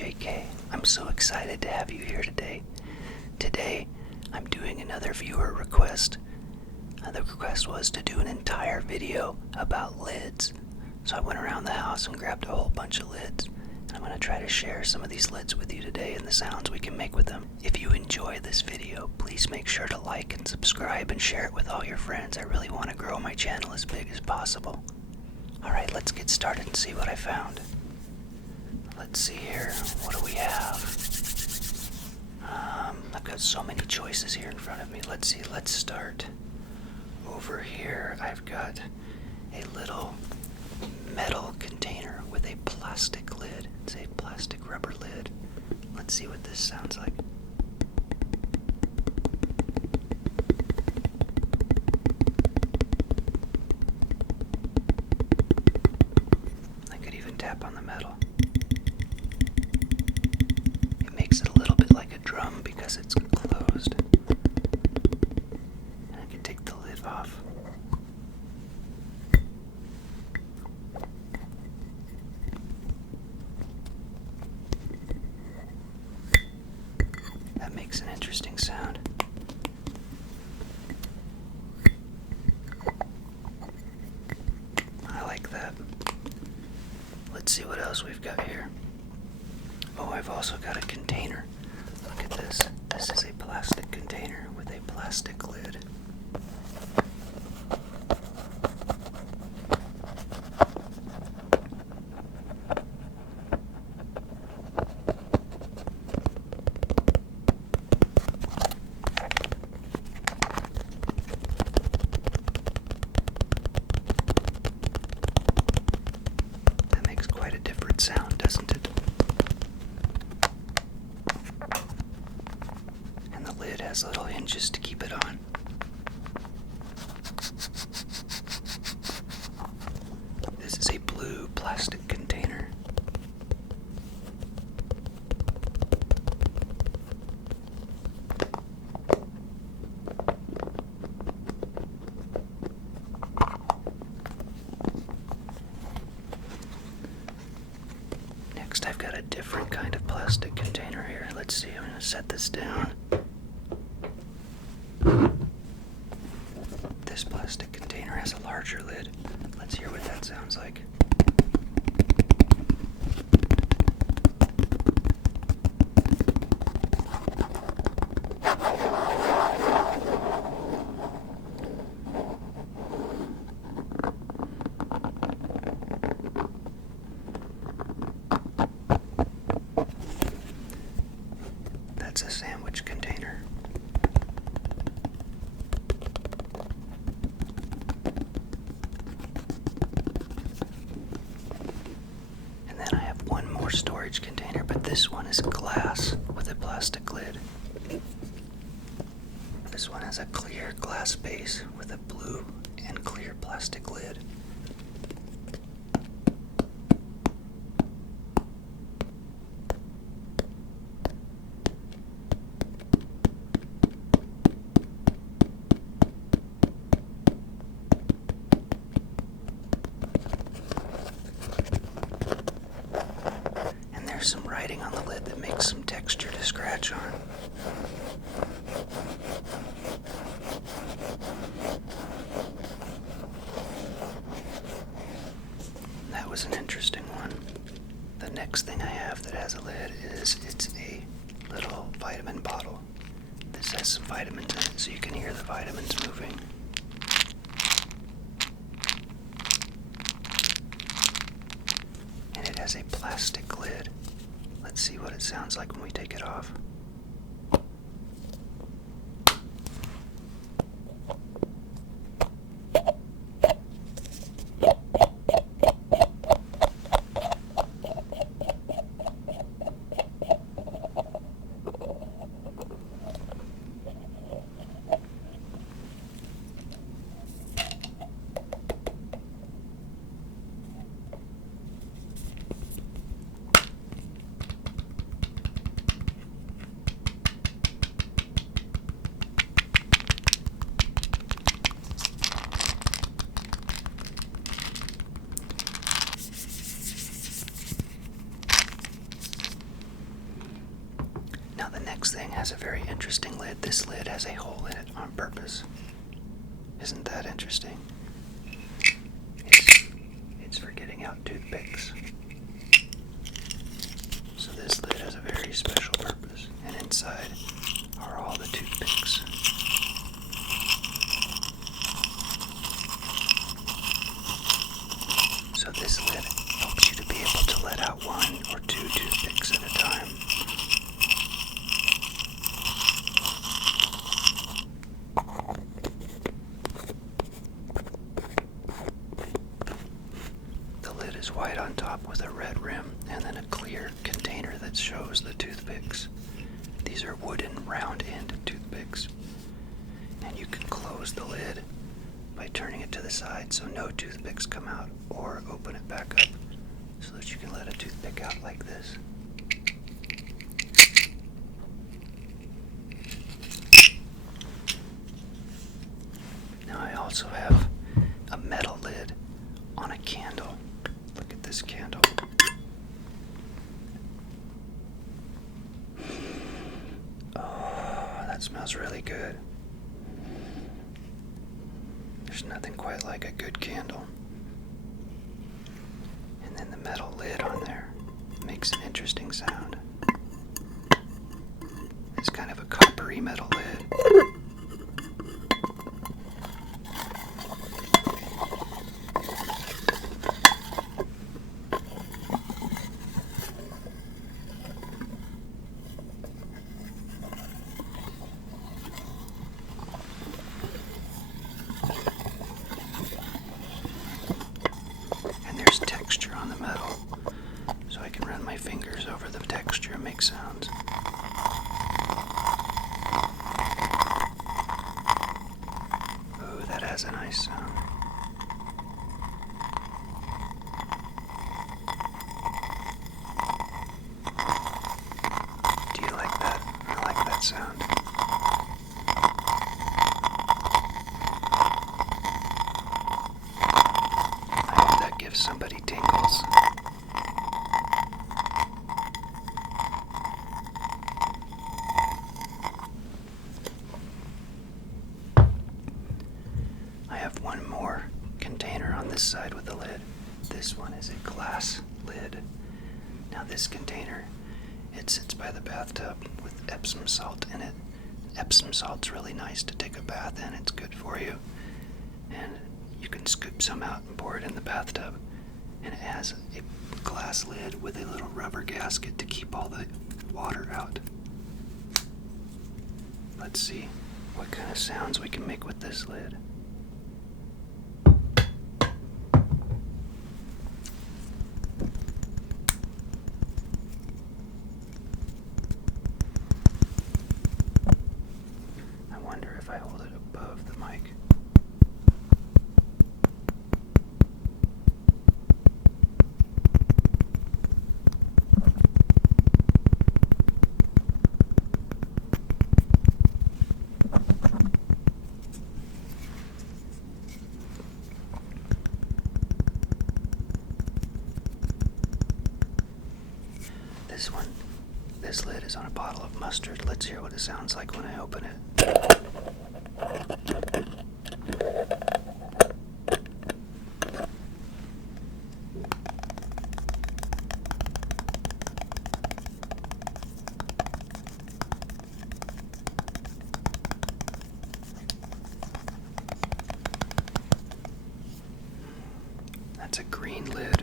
JK. I'm so excited to have you here today. Today, I'm doing another viewer request. The request was to do an entire video about lids. So I went around the house and grabbed a whole bunch of lids. And I'm going to try to share some of these lids with you today and the sounds we can make with them. If you enjoy this video, please make sure to like and subscribe and share it with all your friends. I really want to grow my channel as big as possible. Alright, let's get started and see what I found. Let's see here. What do we have? I've got so many choices here in front of me. Let's see. Let's start over here. I've got a little metal container with a plastic lid. It's a plastic rubber lid. Let's see what this sounds like. I could even tap on the metal. It makes it a little bit like a drum because it's closed. And I can take the lid off. That makes an interesting sound. I like that. Let's see what else we've got here. Oh, I've also got a container. Look at this. This is a plastic container with a plastic lid. That makes quite a different sound, doesn't it? And the lid has little hinges to keep it on. This is a blue plastic container. Next, I've got a different kind of plastic container here. Let's see, I'm going to set this down. This plastic container has a larger lid. Let's hear what that sounds like. That's a sandwich container. And then I have one more storage container, but this one is glass with a plastic lid. This one has a clear glass base with a blue and clear plastic lid. There's some writing on the lid that makes some texture to scratch on. That was an interesting one. The next thing I have that has a lid is it's a little vitamin bottle. This has some vitamins in it so you can hear the vitamins moving. And it has a plastic lid. Let's see what it sounds like when we take it off. next thing has a very interesting lid. This lid has a hole in it on purpose. Isn't that interesting? It's for getting out toothpicks. So this lid has a very special purpose, and inside are all the toothpicks. So this lid helps you to be able to let out 1 or 2 toothpicks at a time. The lid is white on top with a red rim and then a clear container that shows the toothpicks. These are wooden round-ended toothpicks. And you can close the lid by turning it to the side so no toothpicks come out, or open it back up so that you can let a toothpick out like this. Now I also have a metal lid on a candle. Look at this candle. Oh, that smells really good. There's nothing quite like a good candle. And then the metal lid on there makes an interesting sound. It's kind of a coppery metal lid. Texture on the metal, so I can run my fingers over the texture and make sounds. Ooh, that has a nice sound. Do you like that? I like that sound. Give somebody tingles. I have one more container on this side with a lid. This one is a glass lid. Now this container, it sits by the bathtub with Epsom salt in it. Epsom salt's really nice to take a bath in. It's good for you. And you can scoop some out and pour it in the bathtub. And it has a glass lid with a little rubber gasket to keep all the water out. Let's see what kind of sounds we can make with this lid. I wonder if I hold it above the mic. This lid is on a bottle of mustard. Let's hear what it sounds like when I open it. That's a green lid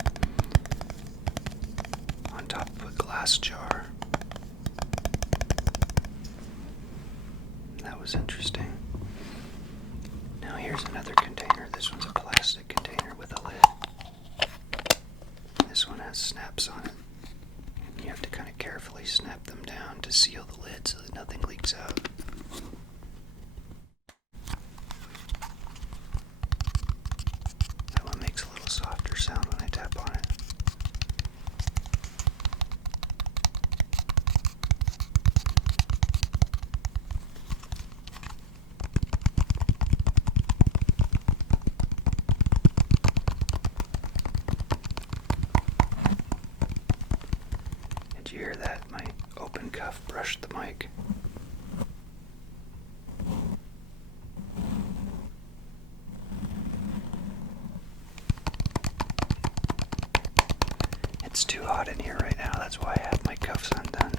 on top of a glass jar. That was interesting. Now here's another container. This one's a plastic container with a lid. This one has snaps on it. You have to kind of carefully snap them down to seal the lid so that nothing leaks out. That one makes a little softer sound when I tap on it. Did you hear that? My open cuff brushed the mic. It's too hot in here right now, that's why I have my cuffs undone.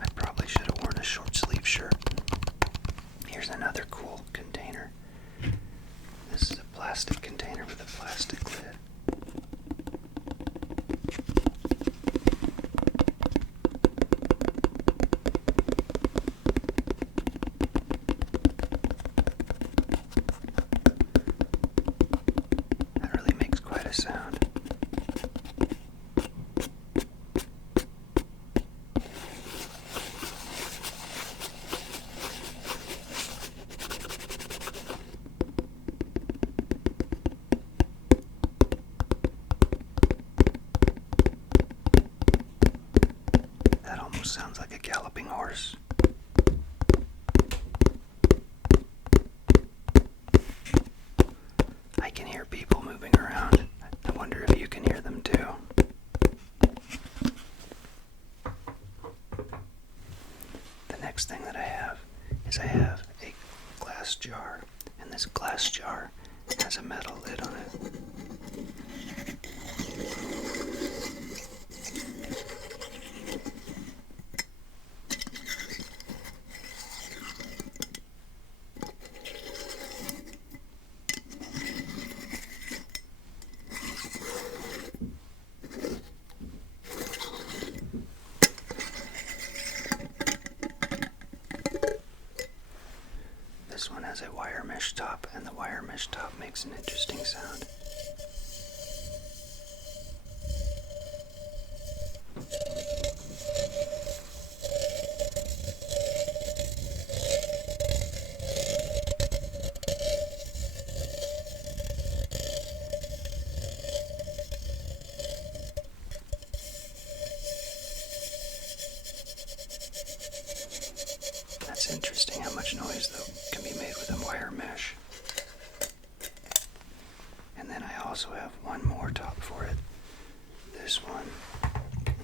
I probably should have worn a short sleeve shirt. Here's another cool container. This is a plastic container with a plastic lid. That really makes quite a sound. Sounds like a galloping horse. I can hear people moving around. I wonder if you can hear them too. The next thing that I have is I have a glass jar, and this glass jar has a metal lid on it. This one has a wire mesh top, and the wire mesh top makes an interesting sound. That's interesting how much noise though can be made with a wire mesh. And then I also have one more top for it. This one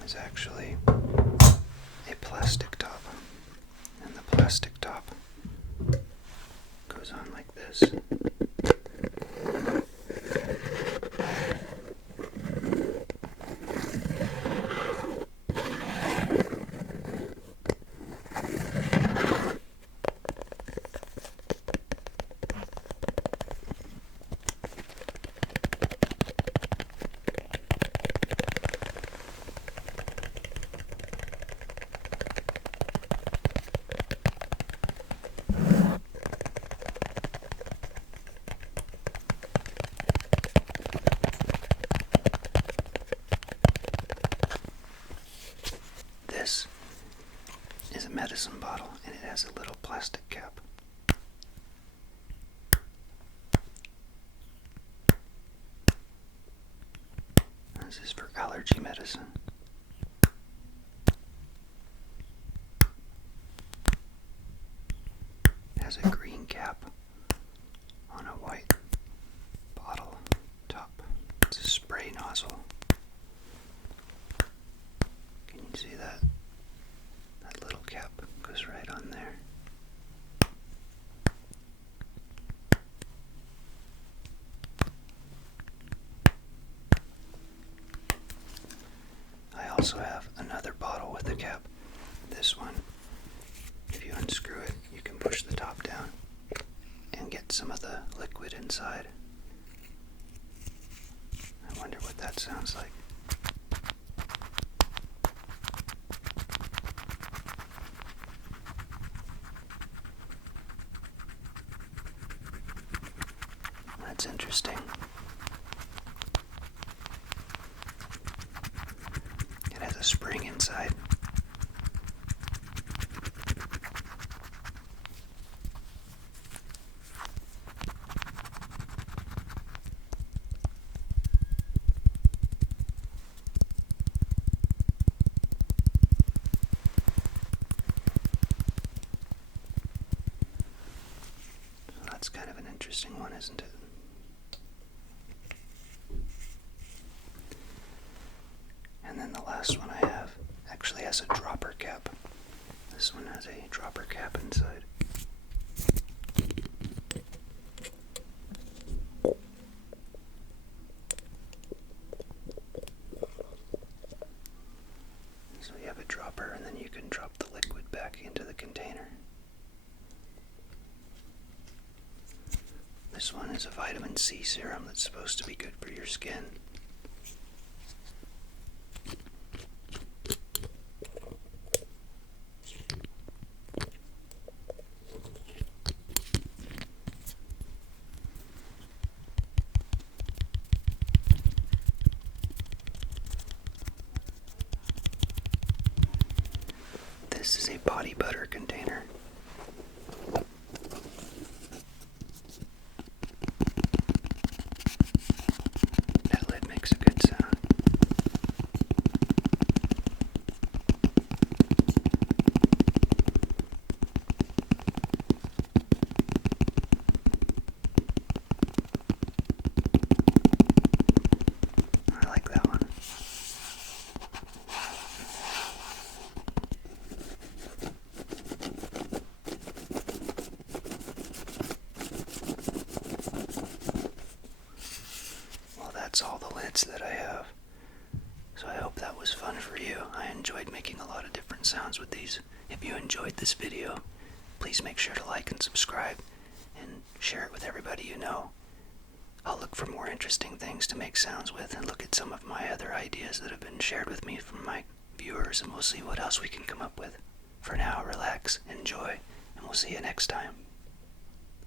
is actually a plastic top. And the plastic top goes on like this. This is a medicine bottle, and it has a little plastic cap. This is for allergy medicine. It has a green cap on a white bottle top. It's a spray nozzle. Can you see that? That little cap goes right on there. I also have another bottle with a cap. This one, if you unscrew it, you can push the top down and get some of the liquid inside. I wonder what that sounds like. That's interesting. It has a spring inside. That's kind of an interesting one, isn't it? And then the last one I have actually has has a dropper cap. This one has a dropper cap inside. So you have a dropper, and then you can drop the liquid back into the container. This one is a vitamin C serum that's supposed to be good for your skin. This is a body butter container. That lid makes a good sound. I like that one. That's all the lids that I have. So I hope that was fun for you. I enjoyed making a lot of different sounds with these. If you enjoyed this video, please make sure to like and subscribe and share it with everybody you know. I'll look for more interesting things to make sounds with and look at some of my other ideas that have been shared with me from my viewers, and we'll see what else we can come up with. For now, relax, enjoy, and we'll see you next time.